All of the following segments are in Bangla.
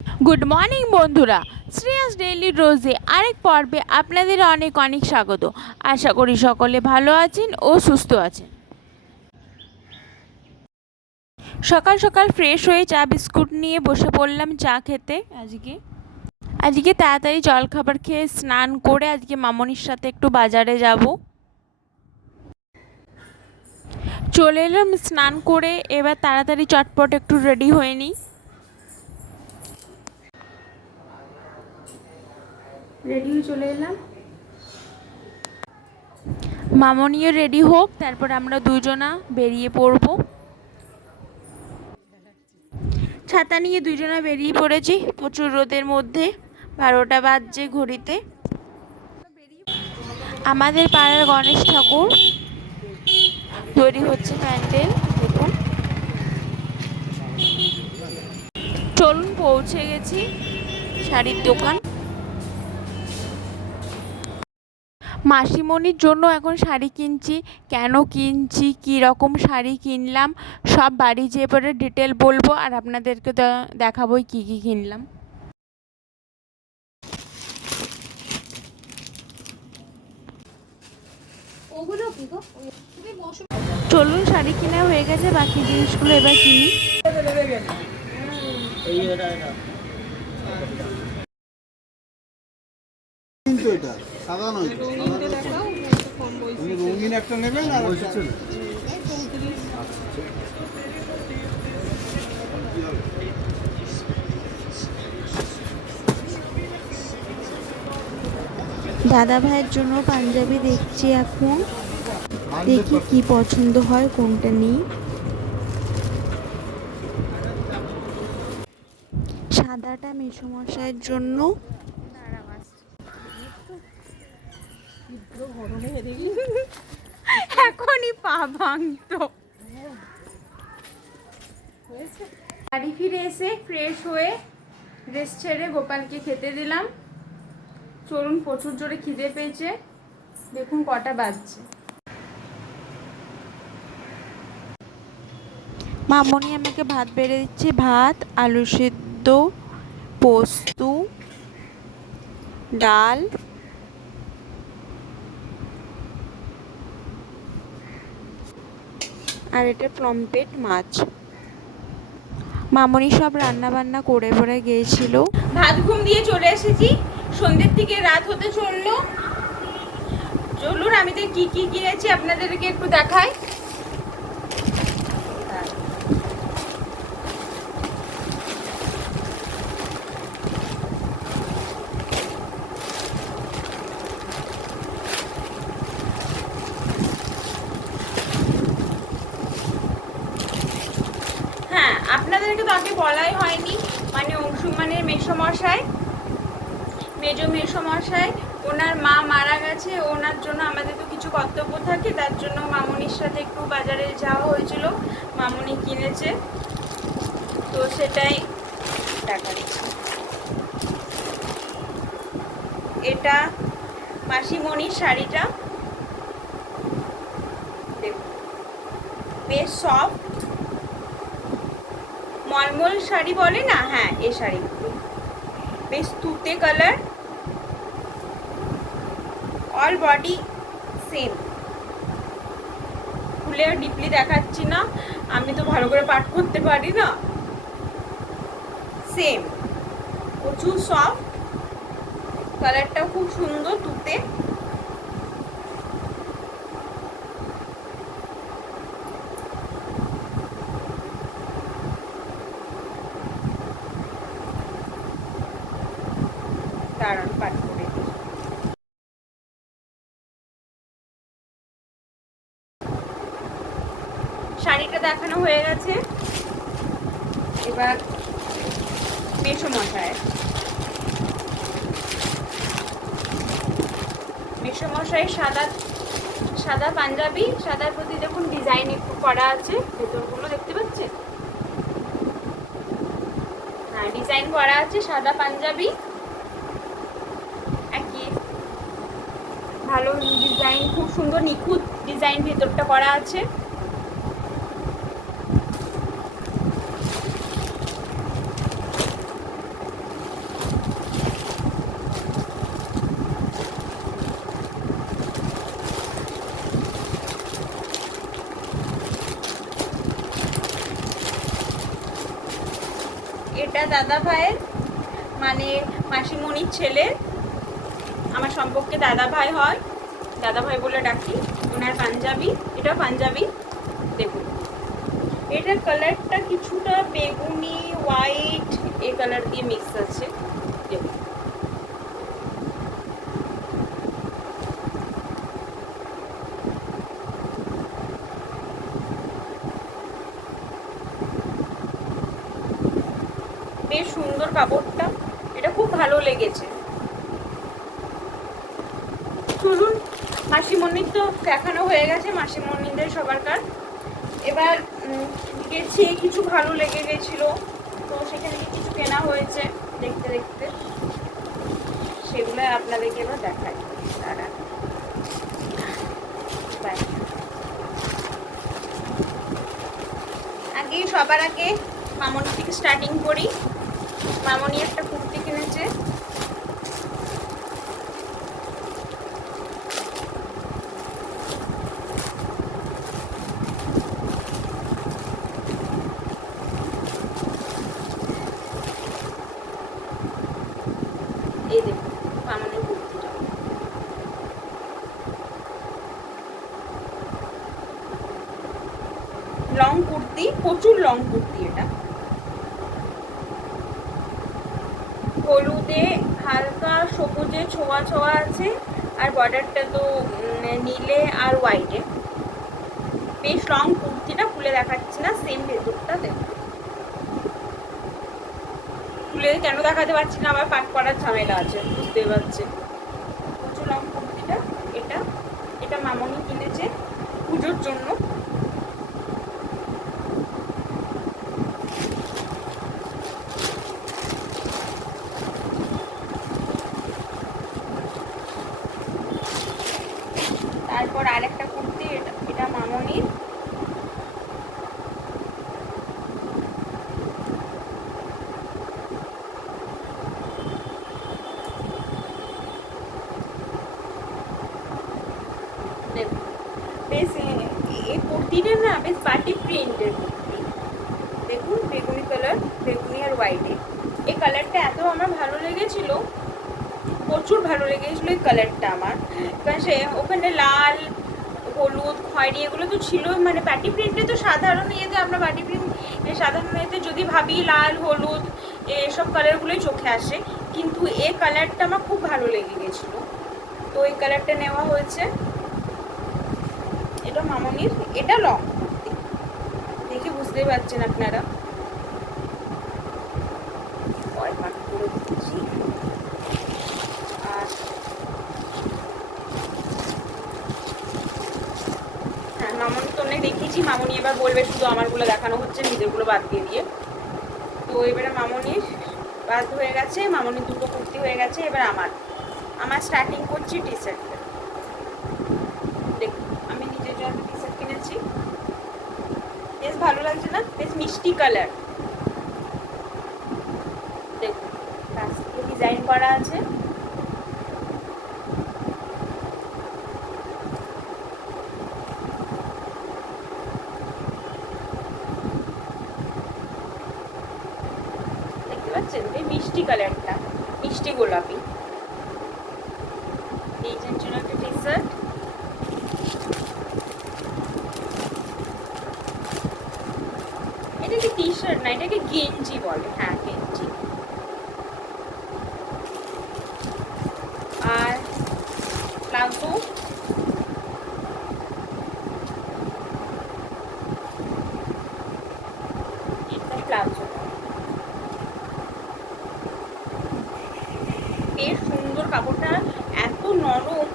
গুড মর্নিং বন্ধুরা, শ্রেয়াস ডেইলি রোজে আরেক পর্বে আপনাদের অনেক অনেক স্বাগত। আশা করি সকলে ভালো আছেন ও সুস্থ আছেন। সকাল সকাল ফ্রেশ হয়ে চা বিস্কুট নিয়ে বসে পড়লাম চা খেতে। আজকে তাড়াতাড়ি জলখাবার খেয়ে স্নান করে আজকে মামনির সাথে একটু বাজারে যাব। চলে এলাম স্নান করে, এবার তাড়াতাড়ি চটপট একটু রেডি হয়ে নিই। রেডি হয়ে চলে এলাম, মামনিও রেডি হোক, তারপর আমরা দুজনা বেরিয়ে পড়ব। ছাতা নিয়ে দুজনা বেরিয়ে পড়েছি প্রচুর রোদের মধ্যে। 12টা বাজছে ঘড়িতে। আমাদের পাড়ার গণেশ ঠাকুর তৈরি হচ্ছে প্যান্ডেল, দেখুন। চলুন, পৌঁছে গেছি শাড়ির দোকান। মাসিমণির জন্য এখন শাড়ি কিনছি। কেন কিনছি, কী রকম শাড়ি কিনলাম, সব বাড়ি যেয়ে পরে ডিটেল বলবো, আর আপনাদেরকে দেখাবোই কী কী কিনলাম। চলুন, শাড়ি কিনা হয়ে গেছে, বাকি জিনিসগুলো এবার কিনি। রঙিন একটা নেবেন আর দাদা ভাইয়ের জন্য পাঞ্জাবি দেখছি এখন, দেখি কি পছন্দ হয়, কোনটা নিই। সাদাটা মেসোমশাইয়ের জন্য। এখনই পা ভাঙতো। বাড়ি ফিরে এসে ফ্রেশ হয়ে ড্রেস ছেড়ে গোপালকে খেতে দিলাম। চলুন, প্রচুর জোরে খিদে পেয়েছে, দেখুন কটা বাজছে। মামনি আমাকে ভাত বেড়ে দিচ্ছে, ভাত, আলু সেদ্ধ, পোস্ত, ডাল, আর এটা পমফ্রেট মাছ। মামনি সব রান্না বান্না করে পরে গিয়েছিল। ভাত ঘুম দিয়ে চলে এসেছি, সন্ধ্যের থেকে রাত হতে চললো। চলুন, আমি তো কি কি কিনেছি আপনাদেরকে একটু দেখাই। হ্যাঁ, আপনাদেরকে তো আগে বলাই হয়নি, মানে অংশুমানের মেসোমশাই, মেজো মেসোমশাই, ওনার মা মারা গেছে। ওনার জন্য আমাদের তো কিছু কর্তব্য থাকে, তার জন্য মামনির সাথে একটু বাজারে যাওয়া হয়েছিল, মামনি কিনেছে, তো সেটাই দেখাচ্ছি। এটা মাসিমণির শাড়িটা, দেখুন, বেশ সফট মলমল শাড়ি বলে না, হ্যাঁ এই শাড়িগুলো বেশ তুতে কালার, অল বডি সেম। খুলে ডিপলি দেখাচ্ছি না, আমি তো ভালো করে পাঠ করতে পারি না। সেম, প্রচুর সফট, কালারটাও খুব সুন্দর তুতে। দারুণ, পাঠ করে শাড়িটা দেখানো হয়ে গেছে। এবার মেসোমশাই, সাদা সাদা পাঞ্জাবি, সাদার প্রতি দেখুন ডিজাইন একটু করা আছে, ভেতরগুলো দেখতে পাচ্ছেন, হ্যাঁ ডিজাইন করা আছে। সাদা পাঞ্জাবি, একই ভালো ডিজাইন, খুব সুন্দর নিখুঁত ডিজাইন ভেতরটা করা আছে। দাদা ভাইয়ের, মানে মাসিমণির ছেলে, আমার সম্পর্কে দাদা ভাই হয়, দাদা ভাই বলে ডাকি। ওনার পাঞ্জাবি, এটাও পাঞ্জাবি। দেখুন এটার কালারটা কিছুটা বেগুনি হোয়াইট এই কালার দিয়ে মিক্স আছে। দেখুন বেশ সুন্দর কাপড়টা, এটা খুব ভালো লেগেছে। চলুন, মাসিমণির তো দেখানো হয়ে গেছে, মাসিমণিদের সবারকার। এবার গেছি, কিছু ভালো লেগে গেছিল, তো সেখানে কিছু কেনা হয়েছে দেখতে দেখতে, সেগুলো আপনাদেরকে এবার দেখাই। তারা আগে, সবার আগে মামনি থেকে স্টার্টিং করি। মামনি একটা কুর্তি কিনেছে, এই দেখুন মামনির কুর্তিটা। লং কুর্তি, প্রচুর লং কুর্তি। এটা হলুদে হালকা সবুজে ছোঁয়া ছোঁয়া আছে, আর বর্ডারটা তো নীলে আর হোয়াইটে। বেশ লং কুর্তিটা, খুলে দেখাচ্ছি না, সেম ভেতরটা দেখুন। খুলে কেন দেখাতে পারছি না, আবার পাট করার ঝামেলা আছে, বুঝতে পারছে। প্রচুর লং কুর্তিটা, এটা এটা মামনি কিনেছে পুজোর জন্য। তারপর আরেকটা কুর্তি, এটা মামনির। বেশ এই কুর্তিটা না বেশ পার্টি প্রিন্টের কুর্তি। দেখুন বেগুনি কালার, বেগুনি আর হোয়াইটে। এই কালারটা এত আমার ভালো লেগেছিল, প্রচুর ভালো লেগেছিল এই কালারটা আমার। কারণ সে ওখানে লাল, হলুদ, খয়েরি এগুলো তো ছিল, মানে পার্টি প্রিন্টে তো সাধারণ ইয়েতে আমরা পার্টি প্রিন্ট সাধারণ ইয়েতে যদি ভাবি লাল হলুদ এসব কালারগুলোই চোখে আসে, কিন্তু এই কালারটা আমার খুব ভালো লেগে গেছিল, তো এই কালারটা নেওয়া হয়েছে। এটা মামনির, এটা লং কুর্তি, দেখে বুঝতেই পারছেন আপনারা। করে দিচ্ছি। আর হ্যাঁ, মামনি তো অনেক দেখিয়েছি, মামনি এবার বলবে শুধু আমারগুলো দেখানো হচ্ছে, নিজেরগুলো বাদ দিয়ে দিয়ে। তো এবারে মামনির বাদ হয়ে গেছে, মামনির দুটো কুর্তি হয়ে গেছে। এবার আমার স্টার্টিং করছি টি শার্ট। দেখুন আমি নিজের জন্য টি শার্ট কিনেছি, বেশ ভালো লাগছে না, বেশ মিষ্টি কালার। দেখুন ডিজাইন করা আছে, দেখতে পাচ্ছেন এই মিষ্টি কালারটা, মিষ্টি গোলাপি। এই জন্য একটা টি শার্ট। এটাকে টি শার্ট না, এটাকে গেঞ্জি বলে। হ্যাঁ গেঞ্জি। আর প্লাজো, প্লাজো বেশ সুন্দর কাপড়টা, এত নরম,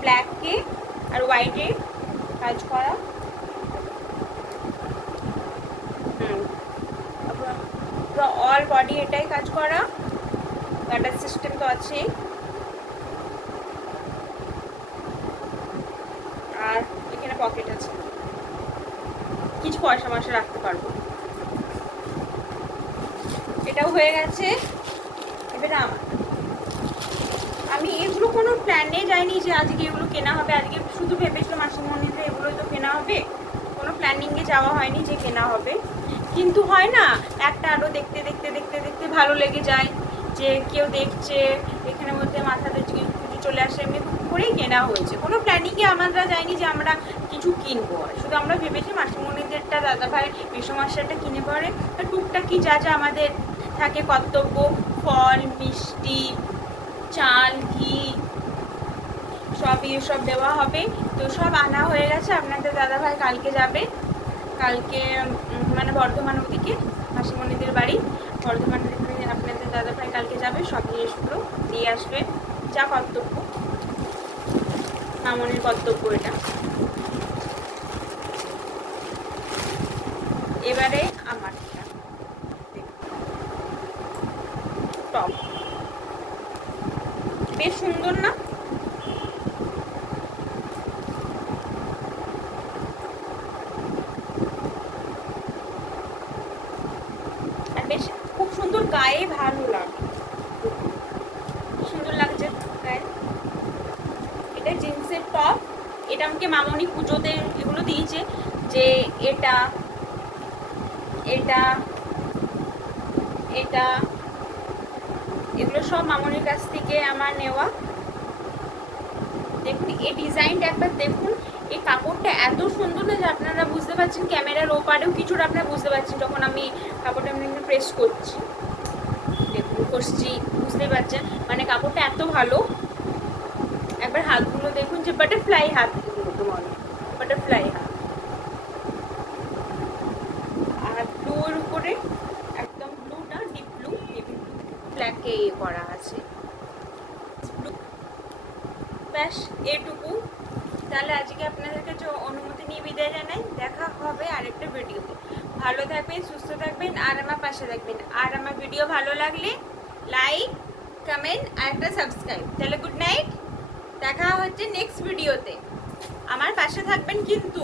ব্ল্যাকে আর হোয়াইটে কাজ করা। অল বডি এটাই কাজ করা, বাটার সিস্টেম তো আছে। আর এখানে পকেট আছে, কিছু পয়সা ময়সা রাখতে পারবো। এটাও হয়ে গেছে। এবারে আমি এগুলো কোনো প্ল্যানে যাইনি যে আজকে এগুলো কেনা হবে, আজকে শুধু ভেবেছিলাম মাসিমণিতে এগুলোই তো কেনা হবে, কোনো প্ল্যানিংয়ে যাওয়া হয়নি যে কেনা হবে। কিন্তু হয় না, একটা আরও দেখতে দেখতে দেখতে দেখতে ভালো লেগে যায় যে কেউ দেখছে, এখানের মধ্যে মাথাতে কিছু চলে আসে, এমনি করেই কেনা হয়েছে। কোনো প্ল্যানিংয়ে আমরা যাইনি যে আমরা কিছু কিনবো, শুধু আমরা ভেবেছি মাসিমণিদেরটা, দাদাভাই মেসোমশাইটা কিনে পরে টুকটাকি যা যা আমাদের থাকে কর্তব্য, ফল মিষ্টি চাল ঘি সব দেওয়া হবে। তো সব আনা হয়ে গেছে। আপনাদের দাদাভাই কালকে যাবে, কালকে মানে বর্ধমান ওদিকে মাসিমণিদের বাড়ি, বর্ধমানের এখানে আপনাদের দাদাভাই কালকে যাবে, সব জিনিসগুলো দিয়ে আসবে। যা কর্তব্য, মামনির কর্তব্য এটা। এবারে আমার টপ বেশ সুন্দর না? বেশ খুব সুন্দর, গায়ে ভালো লাগে, সুন্দর লাগছে গায়ে। এটা জিন্সের টপ, এটা আমাকে মামনি পুজোতে এগুলো দিয়েছে, যে এটা এটা এটা এগুলো সব মামনির কাছ থেকে আমার নেওয়া। দেখুন এই ডিজাইনটা একবার দেখুন, এই কাপড়টা এত সুন্দর না যে আপনারা বুঝতে পারছেন, ক্যামেরার ওপারেও কিছুটা আপনারা বুঝতে পারছেন যখন আমি কাপড়টা এমনি প্রেস করছি, দেখুন করছি, বুঝতেই পারছেন মানে কাপড়টা এত ভালো। একবার হাতগুলো দেখুন, যে বাটারফ্লাই হাত, বাটারফ্লাই হাত, আর ব্লুর উপরে একদম ব্লুটা ডিপ ব্লু, ব্ল্যাকে করা আছে। ব্যাস এটুকু। তাহলে আজকে আপনাদের কাছে অনুমতি নিয়ে বিদায় জানাই। দেখা হবে আরেকটা ভিডিওতে। ভালো থাকবেন, সুস্থ থাকবেন, আর আমার পাশে থাকবেন। আর আমার ভিডিও ভালো লাগলে লাইক কমেন্ট আর একটা সাবস্ক্রাইব। তাহলে গুড নাইট, দেখা হচ্ছে নেক্সট ভিডিওতে। আমার পাশে থাকবেন কিন্তু।